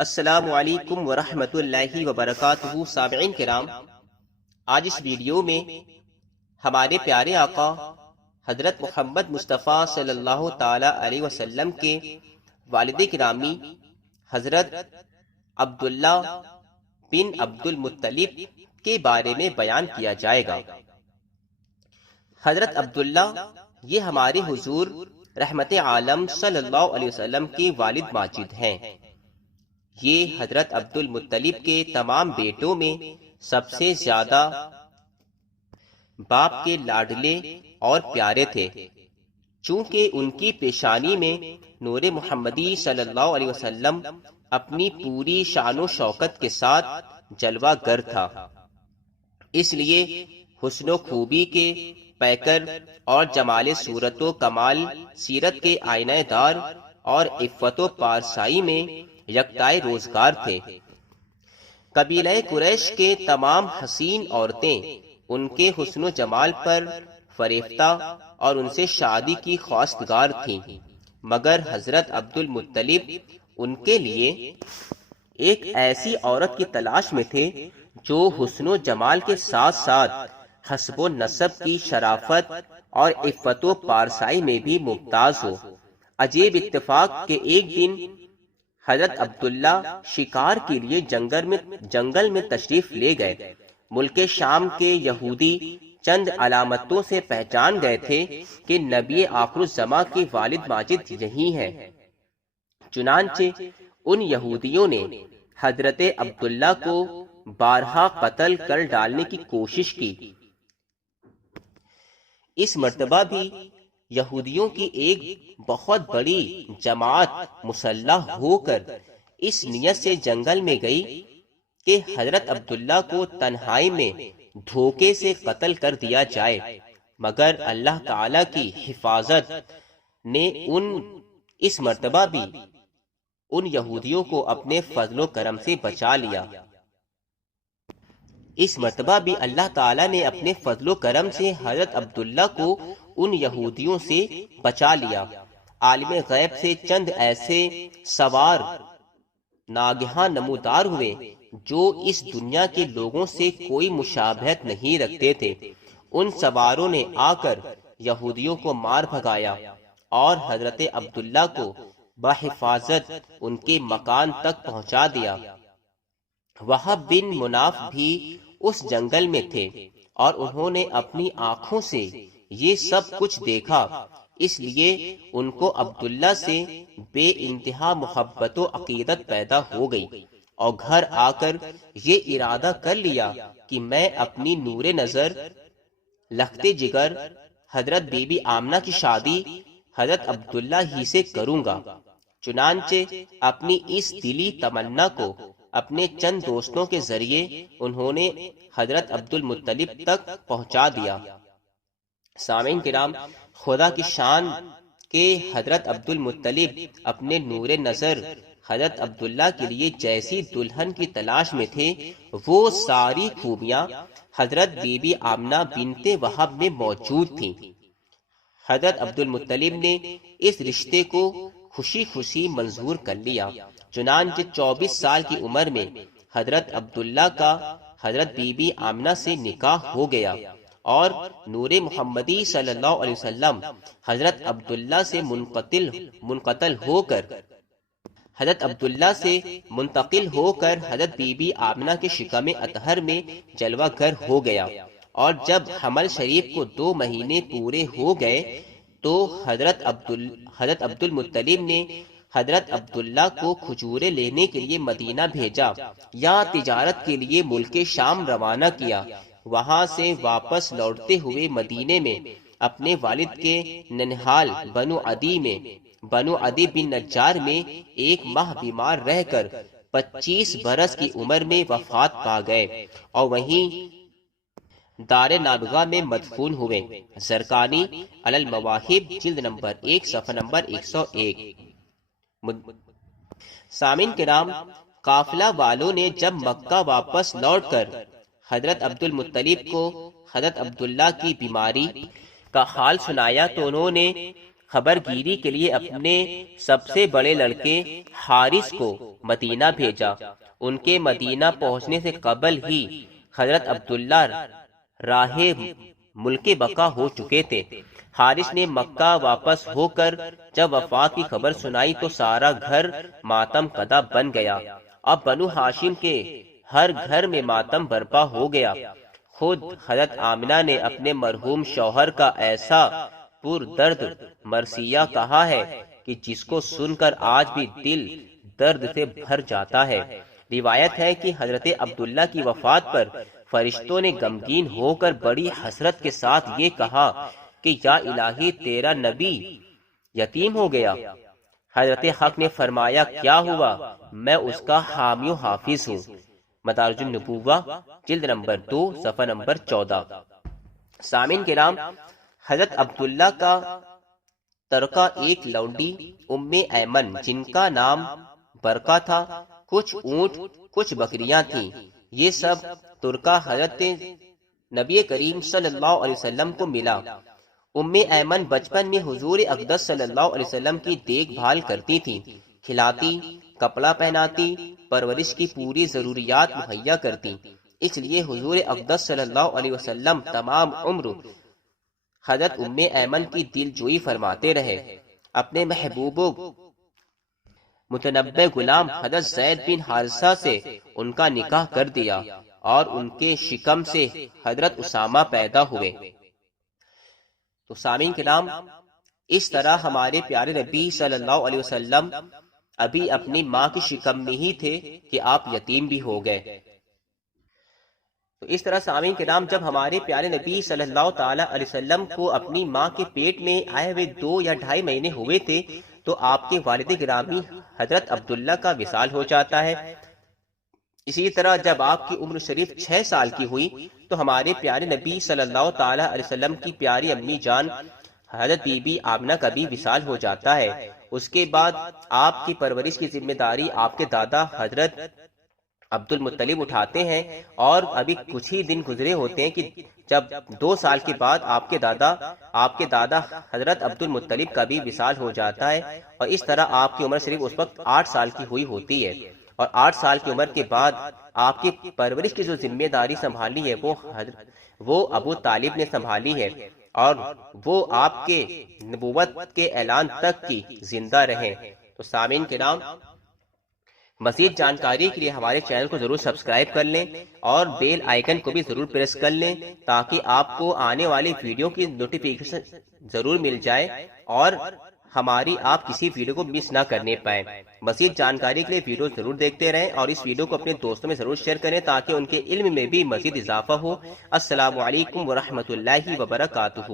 السلام علیکم ورحمۃ اللہ وبرکاتہ۔ سامعین کرام، آج اس ویڈیو میں ہمارے پیارے آقا حضرت محمد مصطفیٰ صلی اللہ تعالی علیہ وسلم کے والد گرامی حضرت عبداللہ بن عبد المطلب کے بارے میں بیان کیا جائے گا۔ حضرت عبداللہ یہ ہمارے حضور رحمت عالم صلی اللہ علیہ وسلم کے والد ماجد ہیں۔ یہ حضرت عبد المطلب کے تمام بیٹوں میں سب سے زیادہ باپ کے لاڈلے اور پیارے تھے، چونکہ ان کی پیشانی میں نور محمدی صلی اللہ علیہ وسلم اپنی پوری شان و شوکت کے ساتھ جلوہ گر تھا، اس لیے حسن و خوبی کے پیکر اور جمال صورت و کمال سیرت کے آئینہ دار اور عفت و پارسائی میں یکتائے روزگار تھے۔ قبیلہ قریش کے تمام حسین عورتیں ان کے حسن و جمال پر فریفتہ اور ان سے شادی کی خواستگار تھیں، مگر حضرت عبد المطلب ان کے لیے ایک ایسی عورت کی تلاش میں تھے جو حسن و جمال کے ساتھ ساتھ حسب و نسب کی شرافت اور عفت و پارسائی میں بھی ممتاز ہو۔ عجیب اتفاق کہ ایک دن حضرت عبداللہ شکار کے لیے جنگل میں تشریف لے گئے۔ ملک شام کے یہودی چند علامتوں سے پہچان گئے تھے کہ نبی آخر الزماں کے والد ماجد یہی ہیں، چنانچہ ان یہودیوں نے حضرت عبداللہ کو بارہا قتل کر ڈالنے کی کوشش کی۔ اس مرتبہ بھی یہودیوں کی ایک بہت بڑی جماعت مسلح ہو کر اس نیت سے جنگل میں گئی کہ حضرت عبداللہ کو تنہائی میں دھوکے سے قتل کر دیا جائے، مگر اللہ تعالی کی حفاظت نے اس مرتبہ بھی ان یہودیوں کو اپنے فضل و کرم سے بچا لیا۔ اس مرتبہ بھی اللہ تعالیٰ نے اپنے فضل و کرم سے حضرت عبداللہ کو ان یہودیوں سے بچا لیا۔ عالم غیب سے چند ایسے سوار ناگہاں نمودار ہوئے جو اس دنیا کے لوگوں سے کوئی مشابہت نہیں رکھتے تھے۔ ان سواروں نے آ کر یہودیوں کو مار بھگایا اور حضرت عبداللہ کو بحفاظت ان کے مکان تک پہنچا دیا۔ وہب بن مناف بھی اس جنگل میں تھے اور انہوں نے اپنی آنکھوں سے یہ سب کچھ دیکھا، اس لیے ان کو عبداللہ سے بے انتہا محبت و عقیدت پیدا ہو گئی اور گھر آ کر یہ ارادہ کر لیا کہ میں اپنی نور نظر لختے جگر حضرت بی بی آمنہ کی شادی حضرت عبداللہ ہی سے کروں گا۔ چنانچہ اپنی اس دلی تمنا کو اپنے چند دوستوں کے ذریعے انہوں نے حضرت عبد المطلب تک پہنچا دیا۔ سامعین کرام، خدا کی شان کہ حضرت عبد المطلب اپنے نور نظر حضرت عبداللہ کے لیے جیسی دلہن کی تلاش میں تھے، وہ ساری خوبیاں حضرت بی بی آمنہ بنت وہب میں موجود تھیں۔ حضرت عبد المطلب نے اس رشتے کو خوشی خوشی منظور کر لیا۔ چنانچہ 24 سال کی عمر میں حضرت عبداللہ کا حضرت بی بی آمنہ سے نکاح ہو گیا اور نور محمدی صلی اللہ علیہ وسلم حضرت عبداللہ سے منتقل ہو کر حضرت بی بی آمنہ کے شکم اطہر میں جلوہ گر ہو گیا، اور جب حمل شریف کو 2 مہینے پورے ہو گئے تو حضرت عبد المطلب نے حضرت عبداللہ کو کھجورے لینے کے لیے مدینہ بھیجا یا تجارت کے لیے ملک شام روانہ کیا۔ وہاں سے واپس لوٹتے ہوئے مدینے میں اپنے والد کے ننہال بنو عدی بن نجار میں 1 ماہ بیمار رہ کر 25 برس کی عمر میں وفات پا گئے اور وہیں دار نابغہ میں مدفون ہوئے۔ زرقانی علی المواہب جلد نمبر 1 صفحہ نمبر 101۔ سامعین کرام، قافلہ والوں نے جب مکہ واپس لوٹ کر حضرت عبد المطلب کو حضرت عبداللہ کی بیماری کا حال سنایا تو انہوں نے خبر گیری کے لیے اپنے سب سے بڑے لڑکے حارث کو مدینہ بھیجا۔ ان کے مدینہ پہنچنے سے قبل ہی حضرت عبداللہ راہ ملک بقا ہو چکے تھے۔ حارث نے مکہ واپس ہو کر جب وفات کی خبر سنائی تو سارا گھر ماتم کدا بن گیا۔ اب بنو ہاشم کے ہر گھر میں ماتم برپا ہو گیا۔ خود حضرت آمنہ نے اپنے مرحوم شوہر کا ایسا پر درد مرثیہ کہا ہے کہ جس کو سن کر آج بھی دل درد سے بھر جاتا ہے۔ روایت ہے کہ حضرت عبداللہ کی وفات پر فرشتوں نے غمگین ہو کر بڑی حسرت کے ساتھ یہ کہا کہ یا الہی تیرا نبی یتیم ہو گیا۔ حضرت حق نے فرمایا کیا ہوا، میں اس کا حامی و حافظ ہوں۔ مدارج النبوہ جلد نمبر 2 صفحہ نمبر 14۔ سامعین کرام، حضرت عبداللہ کا ترکہ ایک لونڈی ام ایمن جن کا نام برکہ تھا، کچھ اونٹ کچھ بکریاں تھیں، یہ سب ترکہ حضرت نبی کریم صلی اللہ علیہ وسلم کو ملا۔ ام ایمن بچپن میں حضور اقدس صلی اللہ علیہ وسلم کی دیکھ بھال کرتی تھی، کھلاتی، کپڑا پہناتی، پرورش کی پوری ضروریات مہیا کرتی۔ اس لیے حضور اقدس صلی اللہ علیہ وسلم تمام عمر حضرت ام ایمن کی دل جوئی فرماتے رہے۔ اپنے محبوب متنبع غلام حضرت زید بن حارثہ سے ان کا نکاح کر دیا اور ان کے شکم سے حضرت اسامہ پیدا ہوئے۔ تو سامعین کرام، اس طرح ہمارے پیارے نبی صلی اللہ علیہ وسلم ابھی اپنی ماں کی شکم میں ہی تھے کہ آپ یتیم بھی ہو گئے۔ تو اس طرح سامعین کرام، جب ہمارے پیارے نبی صلی اللہ تعالی علیہ وسلم کو اپنی ماں کے پیٹ میں آئے ہوئے 2 یا 2.5 مہینے ہوئے تھے تو آپ کے والد گرامی حضرت عبداللہ کا وصال ہو جاتا ہے۔ اسی طرح جب آپ کی عمر شریف 6 سال کی ہوئی تو ہمارے پیارے نبی صلی اللہ تعالی علیہ وسلم کی پیاری امی جان حضرت بی بی آمنہ کا بھی وصال ہو جاتا ہے۔ اس کے بعد آپ کی پرورش کی ذمہ داری آپ کے دادا حضرت عبد المطلب اٹھاتے ہیں، اور ابھی کچھ ہی دن گزرے ہوتے ہیں کہ جب 2 سال کے بعد آپ کے دادا حضرت عبد المطلب کا بھی وصال ہو جاتا ہے، اور اس طرح آپ کی عمر شریف اس وقت 8 سال کی ہوئی ہوتی ہے۔ اور 8 سال کی عمر کے بعد آپ کی پرورش کی جو ذمہ داری سنبھالی ہے وہ ابو طالب نے سنبھالی ہے، اور وہ آپ کے نبوت کے اعلان تک کی زندہ رہے۔ تو سامعین کرام، مزید جانکاری کے لیے ہمارے چینل کو ضرور سبسکرائب کر لیں اور بیل آئیکن کو بھی ضرور پریس کر لیں تاکہ آپ کو آنے والی ویڈیو کی نوٹیفیکیشن ضرور مل جائے اور ہماری آپ کسی ویڈیو کو مس نہ کرنے پائیں۔ مزید جانکاری کے لیے ویڈیو ضرور دیکھتے رہیں اور اس ویڈیو کو اپنے دوستوں میں ضرور شیئر کریں تاکہ ان کے علم میں بھی مزید اضافہ ہو۔ السلام علیکم ورحمۃ اللہ وبرکاتہ۔